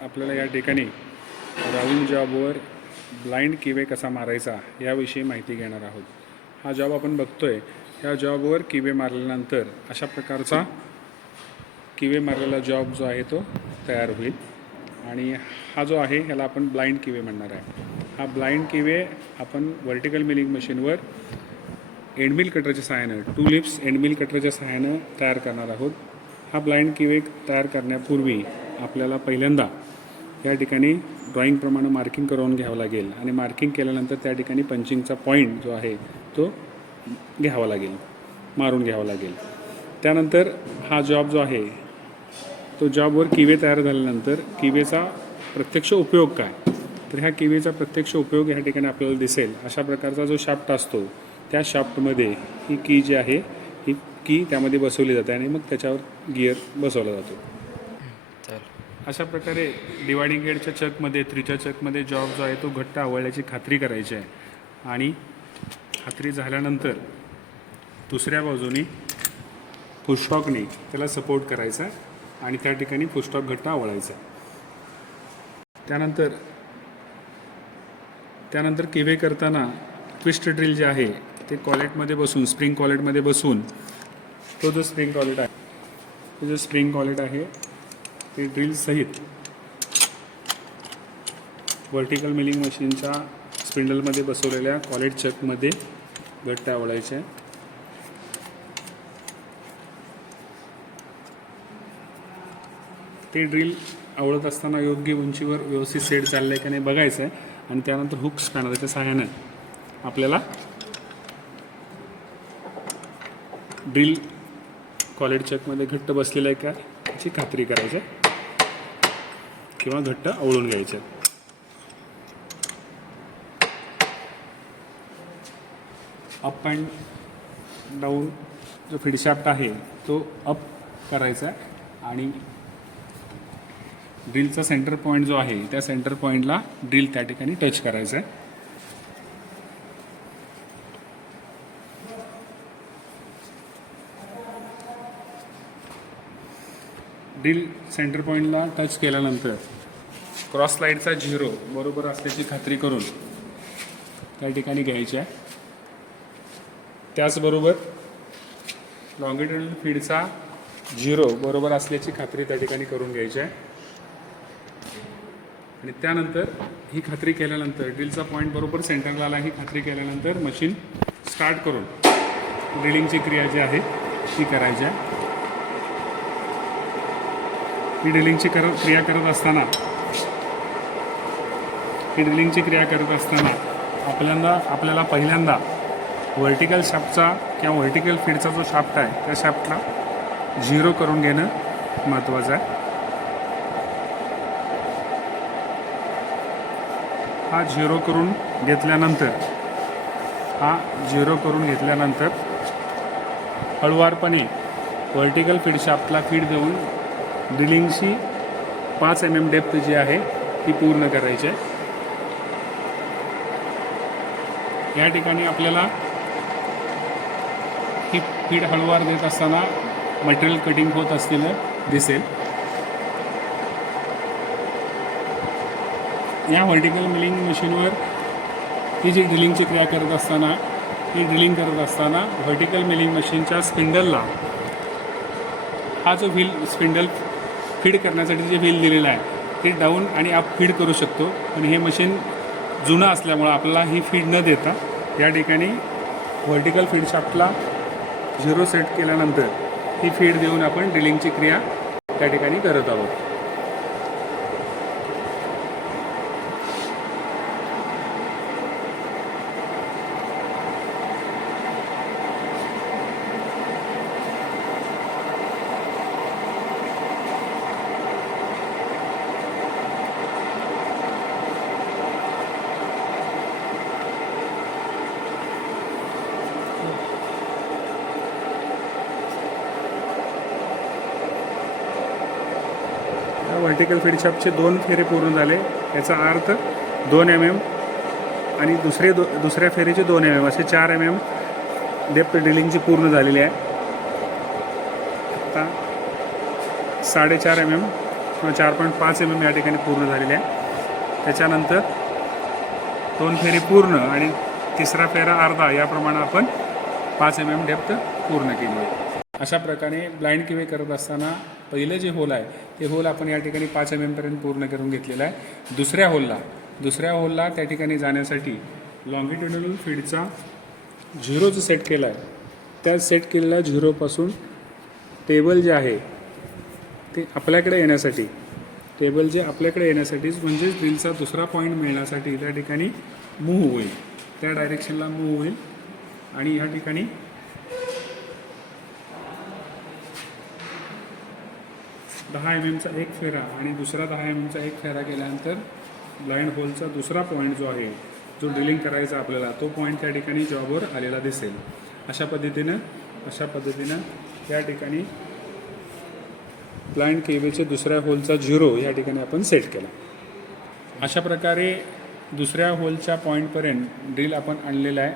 आपल्याला या ठिकाणी राऊंड जॉबवर ब्लाइंड किवे कसा मारायचा याविषयी माहिती घेणार आहोत. हा जॉब आपण बघतोय, ह्या जॉबवर किवे मारल्यानंतर अशा प्रकारचा किवे मारलेला जॉब जो आहे तो तयार होईल. आणि हा जो आहे ह्याला आपण ब्लाइंड किवे म्हणणार आहे. हा ब्लाइंड किवे आपण व्हर्टिकल मिलिंग मशीनवर एंडमिल कटरच्या सहाय्यानं 2 लिप्स एंडमिल कटरच्या सहाय्यानं तयार करणार आहोत. हा ब्लाइंड किवे तयार करण्यापूर्वी आपल्याला पहिल्यांदा या ठिकाणी ड्रॉईंगप्रमाणे मार्किंग करून घ्यावं लागेल आणि मार्किंग केल्यानंतर त्या ठिकाणी पंचिंगचा पॉईंट जो आहे तो घ्यावा लागेल, मारून घ्यावा लागेल. त्यानंतर हा जॉब जो आहे तो जॉबवर किवे तयार झाल्यानंतर किवेचा प्रत्यक्ष उपयोग काय, तर ह्या किवेचा प्रत्यक्ष उपयोग ह्या ठिकाणी आपल्याला दिसेल. अशा प्रकारचा जो शाफ्ट असतो त्या शाफ्टमध्ये ही की जी आहे ही की त्यामध्ये बसवली जाते आणि मग त्याच्यावर गिअर बसवला जातो. अशा प्रकारे डिवायडिंग गेटच्या चकमध्ये, त्रिच्या चकमध्ये जॉब जो आहे तो घट्ट आवळल्याची खात्री करायची आहे. आणि खात्री झाल्यानंतर दुसऱ्या बाजूनी फुटस्टॉकने त्याला सपोर्ट करायचा आणि त्या ठिकाणी फुटस्टॉक घट्ट आवळायचा. त्यानंतर किवे करताना ट्विस्ट ड्रिल जे आहे ते कॉलेटमध्ये बसून, स्प्रिंग कॉलेटमध्ये बसून, तो जो स्प्रिंग कॉलेट आहे ते ड्रिल सहित व्हर्टिकल मिलिंग मशीनच्या स्पिंडलमध्ये बसवलेल्या कॉलेट चकमध्ये घट्ट आवळायचे आहे. ते ड्रिल आवळत असताना योग्य उंचीवर व्यवस्थित सेट चाललं आहे का नाही बघायचं आहे. आणि त्यानंतर हुक स्पॅनरच्या सहाय्यानं आपल्याला ड्रिल कॉलेट चकमध्ये घट्ट बसलेलं आहे का याची खात्री करायची किंवा घट्ट आवळून घ्यायचे. अप अँड डाऊन जो फीडशाफ्ट आहे तो अप करायचा आहे आणि ड्रिलचा सेंटर पॉईंट जो आहे त्या सेंटर पॉईंटला ड्रिल त्या ठिकाणी टच करायचं आहे. ड्रिल सेंटर पॉईंटला टच केल्यानंतर क्रॉस स्लाईडचा 0 बरोबर असल्याची खात्री करून त्या ठिकाणी घ्यायची आहे. त्याचबरोबर लॉंगिट्युडनल फीडचा 0 बरोबर असल्याची खात्री त्या ठिकाणी करून घ्यायची आहे. आणि त्यानंतर ही खात्री केल्यानंतर ड्रिलचा पॉईंट बरोबर सेंटरला आला ही खात्री केल्यानंतर मशीन स्टार्ट करून ड्रिलिंगची क्रिया जी आहे ती करायची आहे. ही ड्रिलिंगची क्रिया करत असताना आपल्याला पहिल्यांदा व्हर्टिकल शाफ्टचा किंवा व्हर्टिकल फीडचा जो शाफ्ट आहे त्या शाफ्टला 0 करून घेणं महत्त्वाचं आहे. हा 0 करून घेतल्यानंतर हळुवारपणे व्हर्टिकल फीड शाफ्टला फीड देऊन ड्रिलिंगची 5 mm डेप्थ जी आहे ती पूर्ण करायची आहे. या ठिकाणी आपल्याला ही फीड हळुवार देत असताना मटेरियल कटिंग होत असलेलं दिसेल. या व्हर्टिकल मिलिंग मशीनवर ही जी ड्रिलिंगची क्रिया करत असताना व्हर्टिकल मिलिंग मशीनच्या स्पिंडलला हा जो व्हील स्पिंडल फीड करण्यासाठी जे व्हील दिलेला आहे ते डाऊन आणि अप फीड करू शकतो. पण हे मशीन जुनं असल्यामुळं आपल्याला ही फीड न देता या ठिकाणी व्हर्टिकल फीड शाफ्टला 0 सेट केल्यानंतर ही फीड देऊन आपण ड्रिलिंगची क्रिया त्या ठिकाणी करत आहोत. व्हर्टिकल फीड शाफ्टचे 2 फेरे पूर्ण झाले. याचा अर्थ 2 mm आणि दुसऱ्या फेरीचे 2 mm असे 4 mm डेप्थ ड्रिलिंगची पूर्ण झालेली आहे. आता 4.5 mm किंवा 4.5 mm या ठिकाणी पूर्ण झालेले आहे. त्याच्यानंतर 2 फेरी पूर्ण आणि तिसरा फेरा अर्धा याप्रमाणे आपण 5 mm डेप्थ पूर्ण केली आहे. अशा प्रकारे ब्लाइंड किवे करत असताना पहिलं जे होल आहे ते होल आपण या ठिकाणी 5 mm पर्यंत पूर्ण करून घेतलेलं आहे. दुसऱ्या होलला त्या ठिकाणी जाण्यासाठी लॉंगिट्युडिनल फीडचा 0 जो सेट केला आहे त्या सेट केलेल्या 0पासून टेबल जे आहे ते आपल्याकडे येण्यासाठी म्हणजेच ड्रिलचा दुसरा पॉईंट मिळण्यासाठी त्या ठिकाणी मूव्ह होईल, त्या डायरेक्शनला मूव्ह होईल आणि या ठिकाणी 10 mm एक फेरा आणि दुसरा 10 mm एक फेरा केल्यानंतर ब्लाइंड होलचा दुसरा पॉईंट जो आहे जो ड्रिलिंग करायचा आपल्याला तो पॉईंट त्या ठिकाणी जॉबवर आलेला दिसेल. अशा पद्धतीनं या ठिकाणी ब्लाइंड केवेच्या दुसऱ्या होलचा 0 या ठिकाणी आपण सेट केला. अशा प्रकारे दुसऱ्या होलच्या पॉईंटपर्यंत ड्रिल आपण आणलेला आहे.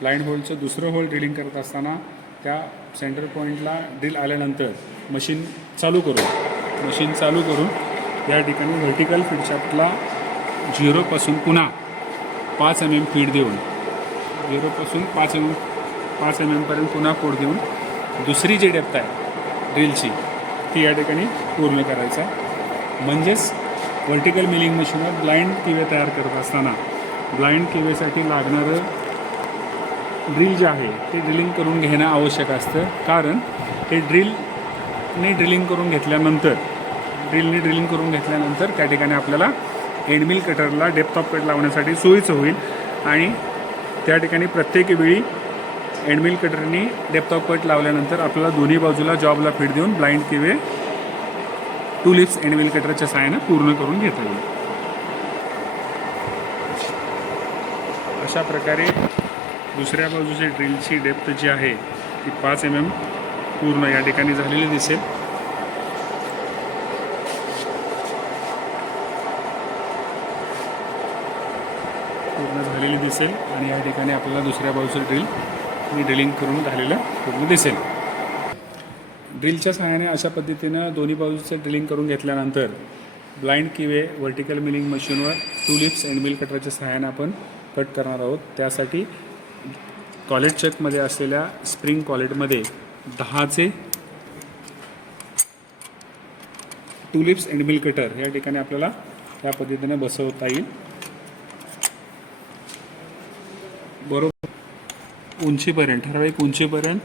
ब्लाइंड होलचं दुसरं होल ड्रिलिंग करत असताना त्या सेंटर पॉईंटला ड्रिल आल्यानंतर मशीन चालू करून या ठिकाणी व्हर्टिकल फीडशाफ्टला 0पासून पुन्हा 5 mm फीड देऊन 0पासून 5 mm पर्यंत पुन्हा कोड देऊन दुसरी जी डेप्थ आहे ड्रिलची ती या ठिकाणी पूर्ण करायचा आहे. म्हणजेच व्हर्टिकल मिलिंग मशीनवर ब्लाइंड किवे तयार करत असताना ब्लाइंड किवेसाठी लागणारं ड्रिल जे आहे ते ड्रिलिंग करून घेणं आवश्यक असतं. कारण ते ड्रिलने ड्रिलिंग करून घेतल्यानंतर त्या ठिकाणी आपल्याला एंडमिल कटरला डेप्थ ऑफ कट लावण्यासाठी सोयीचं होईल आणि त्या ठिकाणी प्रत्येक वेळी end mill Katarni depth of cut लावल्यानंतर आपल्याला दोन्ही बाजूला जॉबला फीड देऊन ब्लाइंड किवे 2 लिप्स एंडमिल कटरच्या सहाय्यानं पूर्ण करून घेता येईल. अशा प्रकारे दुसऱ्या बाजूची ड्रिलची डेप्थ जी आहे ती 5 mm पूर्ण या ठिकाणी झालेली दिसेल. आणि या ठिकाणी आपल्याला दुसऱ्या बाजूचं ड्रिलिंग करून झालेलं पूर्ण दिसेल. ड्रिलच्या सहाय्याने अशा पद्धतीनं दोन्ही बाजूचं ड्रिलिंग करून घेतल्यानंतर ब्लाइंड किवे व्हर्टिकल मिलिंग मशीनवर 2 लिप्स एंडमिल कटरच्या सहाय्याने आपण कट करणार आहोत. त्यासाठी कॉलेट चेकमध्ये असलेल्या स्प्रिंग कॉलेटमध्ये 10चे 2 लिप्स एंडमिल कटर या ठिकाणी आपल्याला त्या पद्धतीनं बसवता येईल. बरोबर उंचीपर्यंत ठराविक उंचीपर्यंत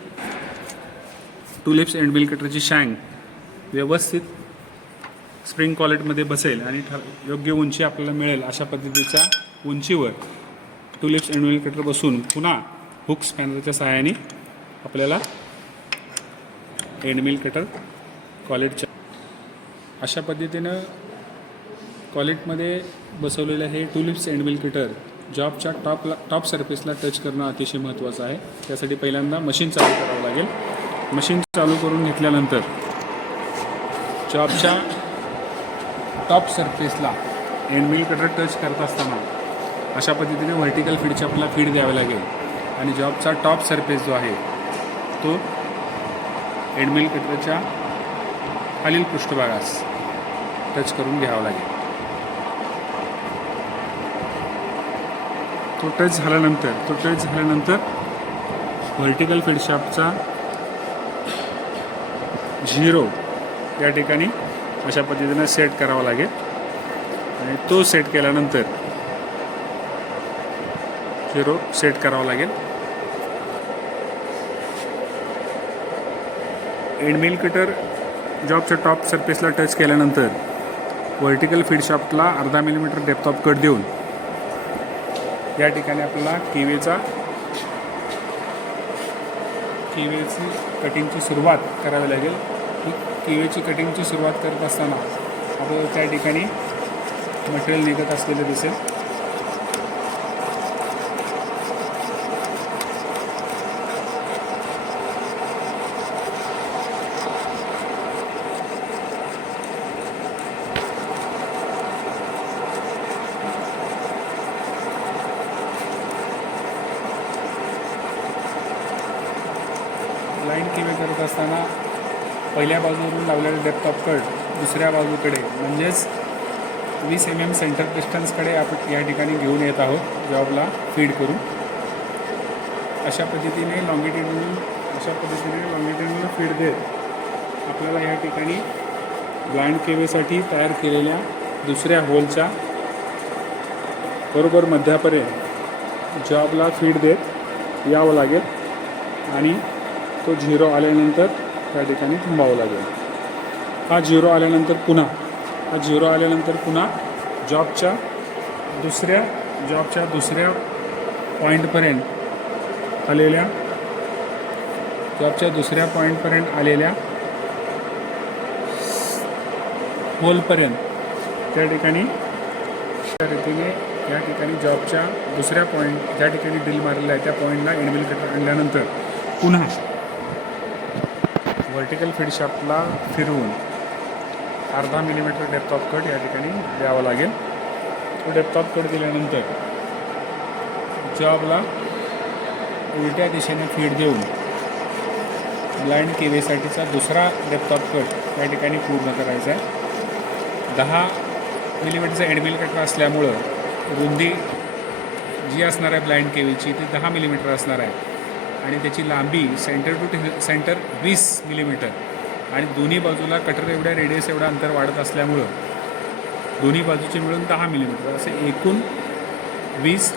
2 लिप्स एंडमिल कटरची शँक व्यवस्थित स्प्रिंग कॉलेटमध्ये बसेल आणि योग्य उंची आपल्याला मिळेल अशा पद्धतीच्या उंचीवर 2 लिप्स एंडमिल कटर बसून पुन्हा हुक स्पॅनरच्या सहाय्याने आपल्याला एंडमिल कटर कॉलेटच्या अशा पद्धतीनं कॉलेटमध्ये बसवलेलं हे 2 लिप्स एंडमिल कटर जॉबच्या टॉप सरफेसला टच करणं अतिशय महत्त्वाचं आहे. त्यासाठी पहिल्यांदा मशीन चालू करावं लागेल. मशीन चालू करून घेतल्यानंतर जॉबच्या टॉप सरफेसला एंडमिल कटर टच करत असताना अशा पद्धतीने व्हर्टिकल फीडची आपल्याला फीड द्यावी लागेल आणि जॉबचा टॉप सरफेस जो आहे तो एंडमिल कटरच्या खालील पृष्ठभागास टच करून घ्यावा लागेल. तो टच झाल्यानंतर व्हर्टिकल फीडशाफ्टचा 0 या ठिकाणी अशा पद्धतीने सेट करावा लागेल आणि तो सेट केल्यानंतर 0 सेट करावा लागेल. एंडमिल कटर जॉबच्या टॉप सरफेसला टच केल्यानंतर व्हर्टिकल फीडशाफ्टला 0.5 mm डेप्थ ऑफ कट देऊन या ठिकाणी आपल्याला किवेची कटिंगची सुरुवात करावी लागेल. किवेची कटिंगची सुरुवात करत असताना आपल्याला त्या ठिकाणी मटेरियल निघत असलेलं दिसेल. लाईन किवे करत असताना पहिल्या बाजूवरून लावलेला डेप्थ ऑफ कट दुसऱ्या बाजूकडे म्हणजेच 20 mm सेंटर डिस्टन्सकडे आपण या ठिकाणी घेऊन येत आहोत जॉबला फीड करून. अशा पद्धतीने लॉंगिट्युडिनल फीड देत आपल्याला या ठिकाणी ब्लाइंड केवेसाठी तयार केलेल्या दुसऱ्या होलच्या बरोबर मध्यापर्यंत जॉबला फीड देत यावं लागेल आणि तो 0 आल्यानंतर त्या ठिकाणी थांबावं लागेल. हा 0 आल्यानंतर पुन्हा जॉबच्या दुसऱ्या पॉईंटपर्यंत आलेल्या होलपर्यंत त्या ठिकाणी त्या रीतीने या ठिकाणी जॉबच्या दुसऱ्या पॉईंट ज्या ठिकाणी ड्रिल मारलेला आहे त्या पॉईंटला एंड मिल कटर आणल्यानंतर पुन्हा व्हर्टिकल फीड शाफ्टला फिरवून 0.5 मिलीमीटर डेप्थ ऑफ कट या ठिकाणी द्यावा लागेल. तो डेप्थ ऑफ कट दिल्यानंतर जॉबला उलट्या दिशेने फीड देऊन ब्लाइंड केवेसाठीचा दुसरा डेप्थ ऑफ कट या ठिकाणी पूर्ण करायचा आहे. 10 मिलीमीटरचा एंड मिल कटर असल्यामुळं रुंदी जी असणार आहे ब्लाइंड केवेची ती 10 मिलीमीटर असणार आहे आणि त्याची लांबी सेंटर टू सेंटर 20 मिलीमीटर आणि दोन्ही बाजूला कटर एवढ्या रेडियस एवढं अंतर वाढत असल्यामुळं दोन्ही बाजूचे मिळून 10 मिलीमीटर असे एकूण 20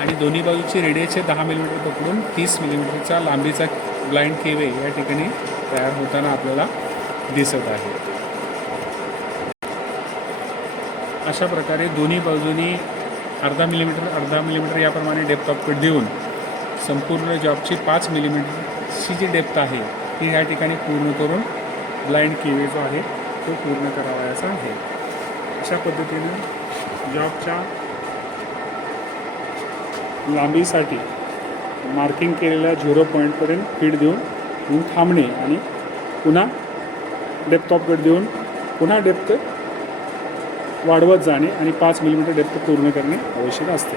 आणि दोन्ही बाजूची रेडियसचे 10 मिलीमीटर पकडून 30 मिलीमीटरचा लांबीचा ब्लाइंड केवे या ठिकाणी तयार होताना आपल्याला दिसत आहे. अशा प्रकारे दोन्ही बाजूनी 0.5 मिलीमीटर याप्रमाणे डेप्थ ऑफ कट देऊन संपूर्ण जॉबची 5 मिलीमीटरची जी डेप्थ आहे ती या ठिकाणी पूर्ण करून ब्लाइंड केवे जो आहे तो पूर्ण करावायचा आहे. अशा पद्धतीने जॉबच्या लांबीसाठी मार्किंग केलेल्या 0 पॉईंटपर्यंत फीड देऊन थांबणे आणि पुन्हा डेप्थ ऑफ कट देऊन पुन्हा डेप्थ वाढवत जाणे आणि 5 मिलीमीटर डेप्थ पूर्ण करणे आवश्यक असते.